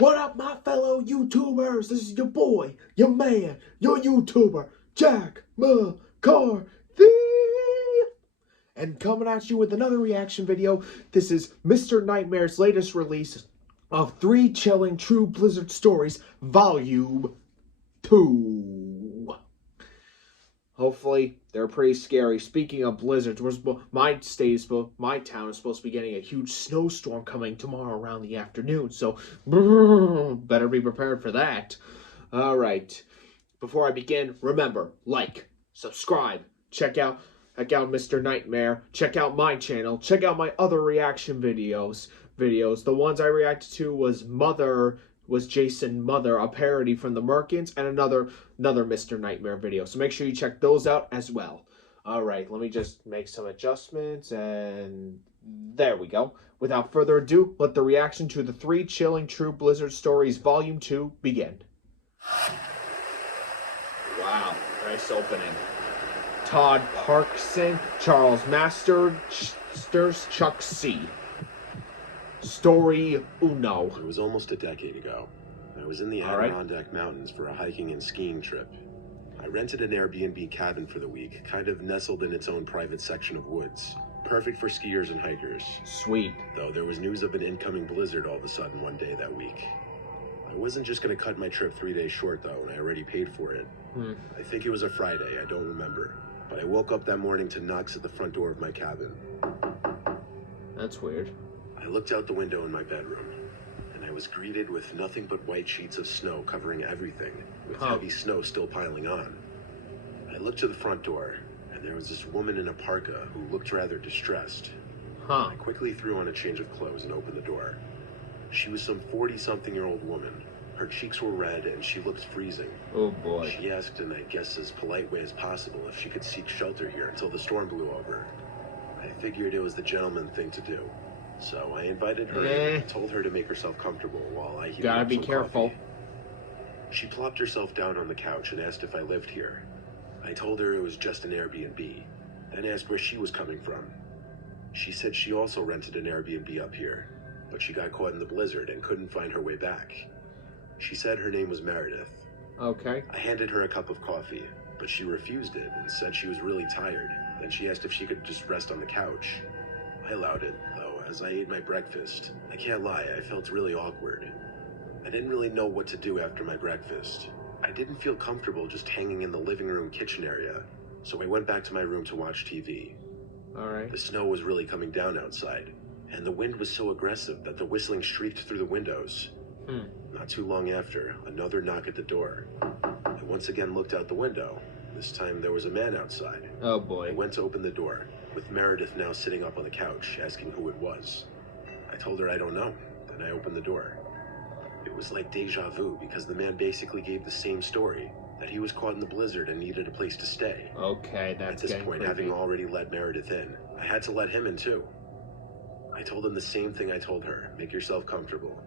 What up, my fellow YouTubers? This is your boy, your man, your YouTuber, Jack McCarthy. And coming at you with another reaction video. This is Mr. Nightmare's latest release of 3 Chilling True Blizzard Stories, Volume 2. Hopefully, they're pretty scary. Speaking of blizzards, my town is supposed to be getting a huge snowstorm coming tomorrow around the afternoon. So, better be prepared for that. All right. Before I begin, remember, like, subscribe, check out Mr. Nightmare, check out my channel, check out my other reaction videos. The ones I reacted to was Jason Mother, a parody from the Merkins, and another Mr. Nightmare video. So make sure you check those out as well. All right, let me just make some adjustments, and there we go. Without further ado, let the reaction to the 3 Chilling True Blizzard Stories Volume 2 begin. Wow, nice opening. Todd Parkson, Charles Masters, Chuck C. Story uno. It was almost a decade ago. I was in the Adirondack Mountains for a hiking and skiing trip. I rented an Airbnb cabin for the week, kind of nestled in its own private section of woods. Perfect for skiers and hikers. Sweet. Though there was news of an incoming blizzard all of a sudden one day that week. I wasn't just going to cut my trip 3 days short though, and I already paid for it. I think it was a Friday, I don't remember. But I woke up that morning to knocks at the front door of my cabin. That's weird. I looked out the window in my bedroom, and I was greeted with nothing but white sheets of snow covering everything, with heavy snow still piling on. I looked to the front door, and there was this woman in a parka who looked rather distressed. I quickly threw on a change of clothes and opened the door. She was some 40-something-year-old woman. Her cheeks were red, and she looked freezing. Oh boy. She asked in, I guess, as polite way as possible if she could seek shelter here until the storm blew over. I figured it was the gentleman thing to do. So I invited her in and told her to make herself comfortable while I heated up some coffee. Gotta be careful. She plopped herself down on the couch and asked if I lived here. I told her it was just an Airbnb, then asked where she was coming from. She said she also rented an Airbnb up here, but she got caught in the blizzard and couldn't find her way back. She said her name was Meredith. Okay. I handed her a cup of coffee, but she refused it and said she was really tired. Then she asked if she could just rest on the couch. I allowed it, though, as I ate my breakfast. I can't lie, I felt really awkward. I didn't really know what to do after my breakfast. I didn't feel comfortable just hanging in the living room kitchen area, so I went back to my room to watch TV. Alright. The snow was really coming down outside, and the wind was so aggressive that the whistling shrieked through the windows. Not too long after, another knock at the door. I once again looked out the window. This time there was a man outside. Oh boy. I went to open the door, with Meredith now sitting up on the couch, asking who it was. I told her I don't know, then I opened the door. It was like deja vu, because the man basically gave the same story, that he was caught in the blizzard and needed a place to stay. Okay, that's at this point, having already let Meredith in, I had to let him in too. I told him the same thing I told her, make yourself comfortable.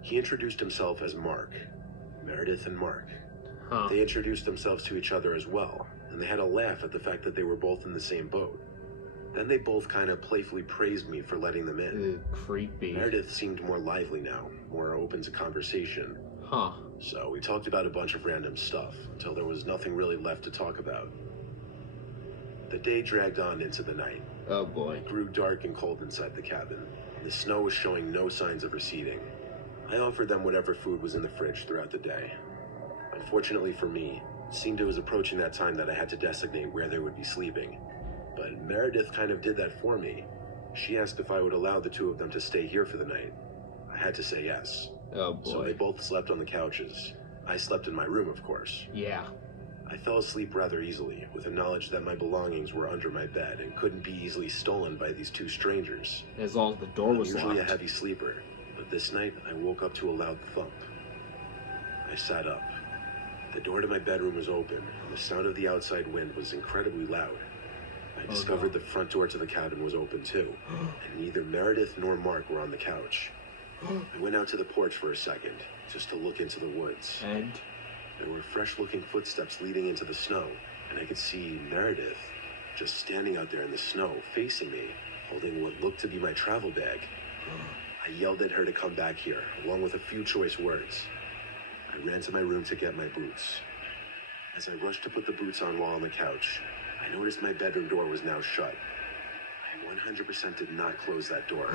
He introduced himself as Mark. Meredith and Mark. They introduced themselves to each other as well, and they had a laugh at the fact that they were both in the same boat. Then they both kind of playfully praised me for letting them in. Creepy. Meredith seemed more lively now, more open to conversation. So we talked about a bunch of random stuff, until there was nothing really left to talk about. The day dragged on into the night. Oh boy. It grew dark and cold inside the cabin, and the snow was showing no signs of receding. I offered them whatever food was in the fridge throughout the day. Unfortunately for me, it seemed it was approaching that time that I had to designate where they would be sleeping. But Meredith kind of did that for me. She asked if I would allow the two of them to stay here for the night. I had to say yes. Oh boy. So they both slept on the couches. I slept in my room, of course. Yeah. I fell asleep rather easily, with the knowledge that my belongings were under my bed and couldn't be easily stolen by these two strangers. As long as the door was locked. I'm usually a heavy sleeper, but this night I woke up to a loud thump. I sat up. The door to my bedroom was open, and the sound of the outside wind was incredibly loud. I discovered the front door to the cabin was open too, and neither Meredith nor Mark were on the couch. I went out to the porch for a second, just to look into the woods. And? There were fresh-looking footsteps leading into the snow, and I could see Meredith just standing out there in the snow, facing me, holding what looked to be my travel bag. I yelled at her to come back here, along with a few choice words. I ran to my room to get my boots. As I rushed to put the boots on while on the couch, I noticed my bedroom door was now shut. I 100% did not close that door.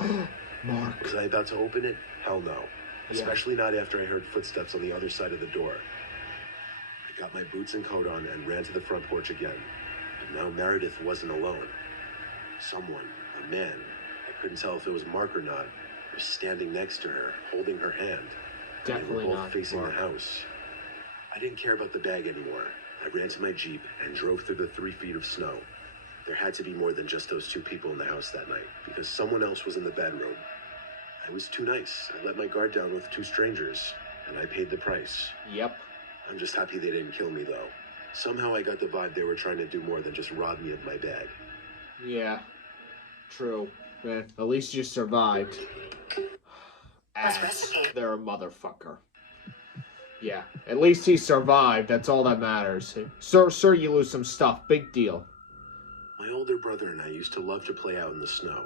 Mark. Was I about to open it? Hell no. Especially not after I heard footsteps on the other side of the door. I got my boots and coat on and ran to the front porch again. But now Meredith wasn't alone. Someone, a man, I couldn't tell if it was Mark or not, was standing next to her, holding her hand. Definitely they were both not facing Mark. the house. I didn't care about the bag anymore. I ran to my Jeep and drove through the 3 feet of snow. There had to be more than just those 2 people in the house that night, because someone else was in the bedroom. I was too nice. I let my guard down with 2 strangers, and I paid the price. Yep. I'm just happy they didn't kill me, though. Somehow I got the vibe they were trying to do more than just rob me of my bag. Yeah. True. Man, at least you survived. Ass. They're a motherfucker. Yeah. At least he survived. That's all that matters. Sir, you lose some stuff. Big deal. My older brother and I used to love to play out in the snow.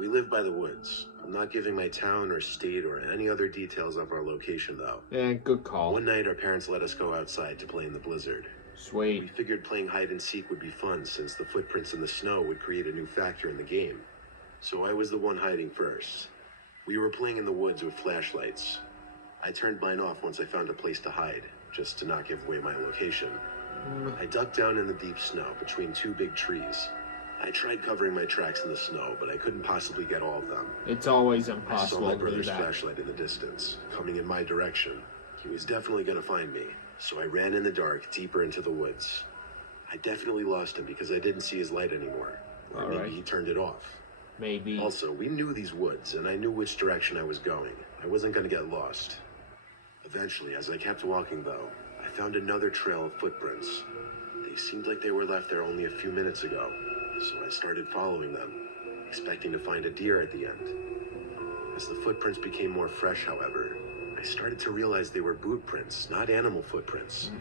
We live by the woods. I'm not giving my town or state or any other details of our location, though. Yeah, good call. One night, our parents let us go outside to play in the blizzard. Sweet. We figured playing hide and seek would be fun, since the footprints in the snow would create a new factor in the game. So I was the one hiding first. We were playing in the woods with flashlights. I turned mine off once I found a place to hide, just to not give away my location. I ducked down in the deep snow between 2 big trees. I tried covering my tracks in the snow, but I couldn't possibly get all of them. It's always I saw impossible my to do brother's that. flashlight in the distance, coming in my direction. He was definitely going to find me, so I ran in the dark, deeper into the woods. I definitely lost him because I didn't see his light anymore. Or maybe he turned it off. Maybe. Also, we knew these woods, and I knew which direction I was going. I wasn't going to get lost. Eventually, as I kept walking, though, I found another trail of footprints. They seemed like they were left there only a few minutes ago, so I started following them, expecting to find a deer at the end. As the footprints became more fresh, however, I started to realize they were boot prints, not animal footprints.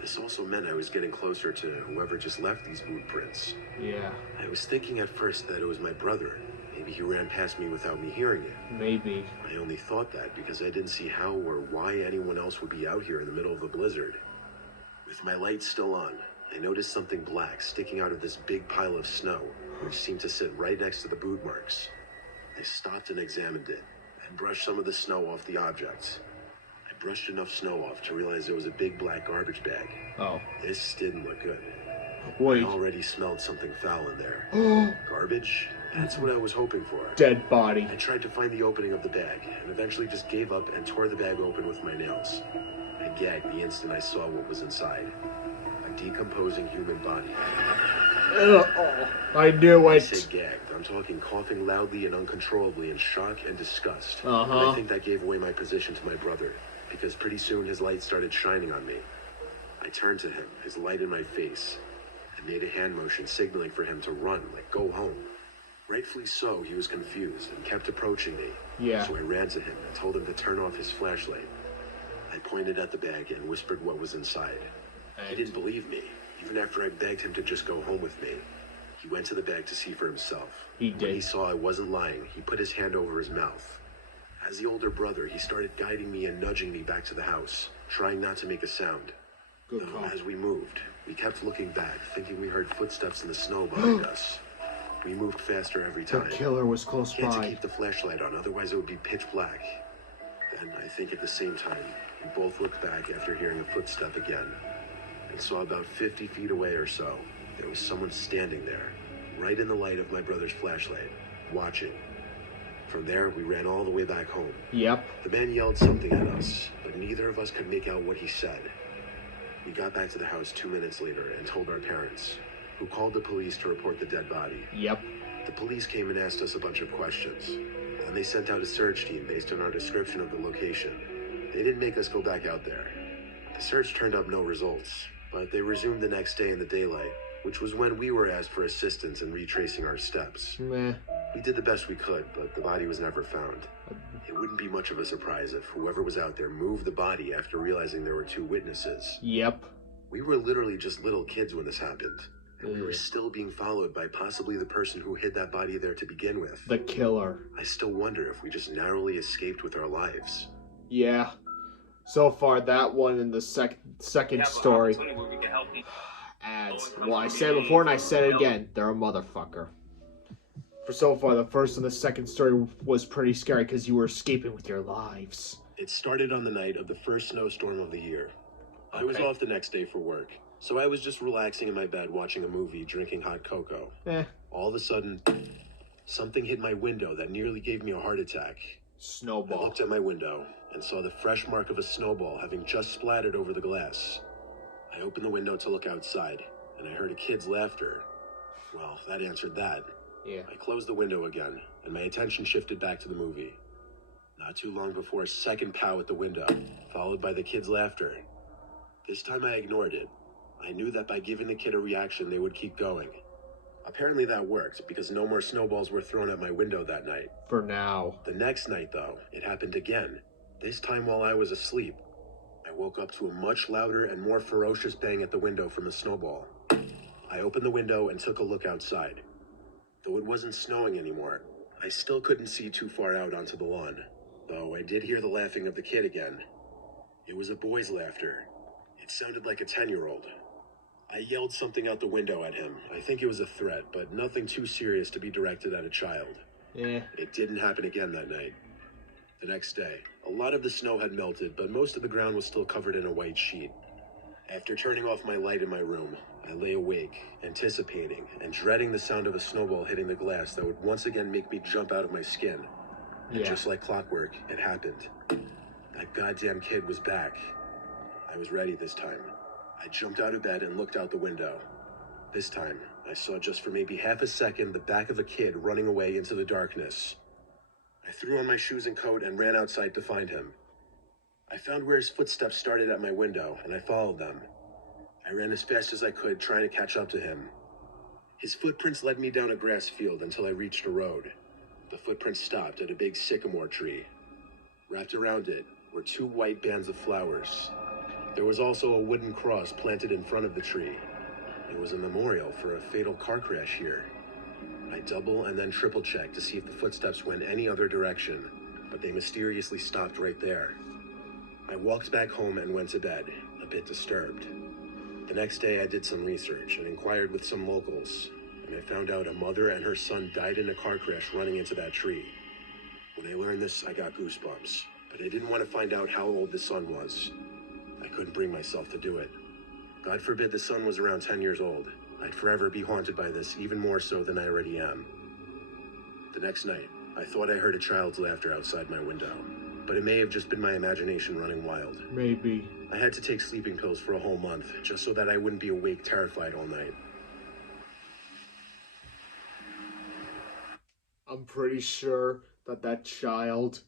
This also meant I was getting closer to whoever just left these boot prints. Yeah. I was thinking at first that it was my brother. Maybe he ran past me without me hearing it. Maybe. I only thought that because I didn't see how or why anyone else would be out here in the middle of a blizzard. With my lights still on, I noticed something black sticking out of this big pile of snow, which seemed to sit right next to the boot marks. I stopped and examined it, and brushed some of the snow off the object. I brushed enough snow off to realize it was a big black garbage bag. Oh. This didn't look good. Wait. I already smelled something foul in there. Garbage? That's what I was hoping for. Dead body. I tried to find the opening of the bag, and eventually just gave up and tore the bag open with my nails. I gagged the instant I saw what was inside. A decomposing human body. Ugh, oh, I knew I it. say gagged. I'm talking coughing loudly and uncontrollably in shock and disgust. Uh-huh. And I think that gave away my position to my brother, because pretty soon his light started shining on me. I turned to him, his light in my face. I made a hand motion signaling for him to run, like go home. Rightfully so, he was confused and kept approaching me. Yeah. So I ran to him and told him to turn off his flashlight. I pointed at the bag and whispered what was inside. He didn't believe me, even after I begged him to just go home with me. He went to the bag to see for himself. He did. When he saw I wasn't lying, he put his hand over his mouth. As the older brother, he started guiding me and nudging me back to the house, trying not to make a sound. Good call. As we moved, we kept looking back, thinking we heard footsteps in the snow behind us. We moved faster every The time. killer was close He had to by. keep the flashlight on, otherwise it would be pitch black. Then, I think at the same time, we both looked back after hearing a footstep again, and saw about 50 feet away or so, there was someone standing there, right in the light of my brother's flashlight, watching. From there, we ran all the way back home. Yep. The man yelled something at us, but neither of us could make out what he said. We got back to the house 2 minutes later and told our parents, who called the police to report the dead body. Yep. The police came and asked us a bunch of questions, and they sent out a search team based on our description of the location. They didn't make us go back out there. The search turned up no results, but they resumed the next day in the daylight, which was when we were asked for assistance in retracing our steps. Meh. We did the best we could, but the body was never found. It wouldn't be much of a surprise if whoever was out there moved the body after realizing there were 2 witnesses. Yep. We were literally just little kids when this happened, and we were still being followed by possibly the person who hid that body there to begin with. The killer. I still wonder if we just narrowly escaped with our lives. Yeah. So far, that one and the second story. Ads. Well, I said it before and I said it again. They're a motherfucker. For so far, the first and the second story was pretty scary because you were escaping with your lives. It started on the night of the first snowstorm of the year. I was off the next day for work, so I was just relaxing in my bed watching a movie, drinking hot cocoa. All of a sudden, something hit my window that nearly gave me a heart attack. Snowball. I looked at my window and saw the fresh mark of a snowball having just splattered over the glass. I opened the window to look outside, and I heard a kid's laughter. Well, that answered that. Yeah. I closed the window again, and my attention shifted back to the movie. Not too long before a second pow at the window, followed by the kid's laughter. This time I ignored it. I knew that by giving the kid a reaction, they would keep going. Apparently that worked, because no more snowballs were thrown at my window that night. For now. The next night, though, it happened again. This time while I was asleep. I woke up to a much louder and more ferocious bang at the window from a snowball. I opened the window and took a look outside. Though it wasn't snowing anymore, I still couldn't see too far out onto the lawn. Though I did hear the laughing of the kid again. It was a boy's laughter. It sounded like a 10-year-old. I yelled something out the window at him. I think it was a threat, but nothing too serious to be directed at a child. It didn't happen again that night. The next day, a lot of the snow had melted, but most of the ground was still covered in a white sheet. After turning off my light in my room, I lay awake, anticipating and dreading the sound of a snowball hitting the glass that would once again make me jump out of my skin. And just like clockwork, it happened. That goddamn kid was back. I was ready this time. I jumped out of bed and looked out the window. This time, I saw just for maybe half a second the back of a kid running away into the darkness. I threw on my shoes and coat and ran outside to find him. I found where his footsteps started at my window, and I followed them. I ran as fast as I could, trying to catch up to him. His footprints led me down a grass field until I reached a road. The footprints stopped at a big sycamore tree. Wrapped around it were 2 white bands of flowers. There was also a wooden cross planted in front of the tree. It was a memorial for a fatal car crash here. I double and then triple checked to see if the footsteps went any other direction, but they mysteriously stopped right there. I walked back home and went to bed, a bit disturbed. The next day I did some research and inquired with some locals, and I found out a mother and her son died in a car crash running into that tree. When I learned this, I got goosebumps, but I didn't want to find out how old the son was. I couldn't bring myself to do it. God forbid the son was around 10 years old. I'd forever be haunted by this, even more so than I already am. The next night, I thought I heard a child's laughter outside my window, but it may have just been my imagination running wild. Maybe. I had to take sleeping pills for a whole month, just so that I wouldn't be awake terrified all night. I'm pretty sure that child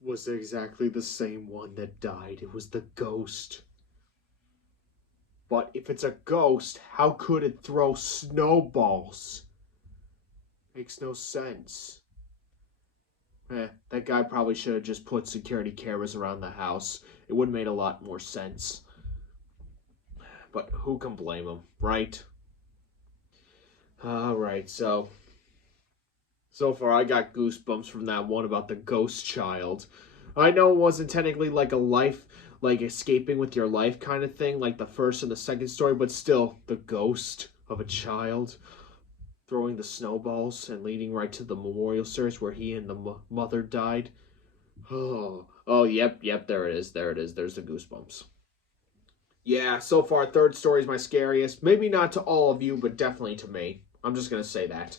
was exactly the same one that died. It was the ghost. But if it's a ghost, how could it throw snowballs? Makes no sense. That guy probably should have just put security cameras around the house. It would have made a lot more sense. But who can blame him, right? Alright, so far I got goosebumps from that one about the ghost child. I know it wasn't technically like a life, like escaping with your life kind of thing, like the first and the second story, but still, the ghost of a child throwing the snowballs and leading right to the memorial service where he and the mother died. Yep, there it is, there's the goosebumps. Yeah, so far, third story is my scariest. Maybe not to all of you, but definitely to me. I'm just gonna say that.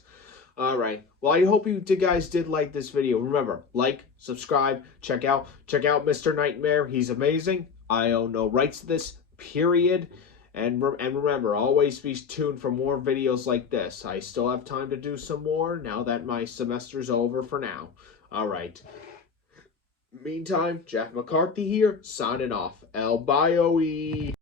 Alright, well, I hope you guys did like this video. Remember, like, subscribe, check out Mr. Nightmare. He's amazing. I own no rights to this, period. And remember, always be tuned for more videos like this. I still have time to do some more now that my semester's over for now. Alright. Meantime, Jack McCarthy here, signing off. El Bioe.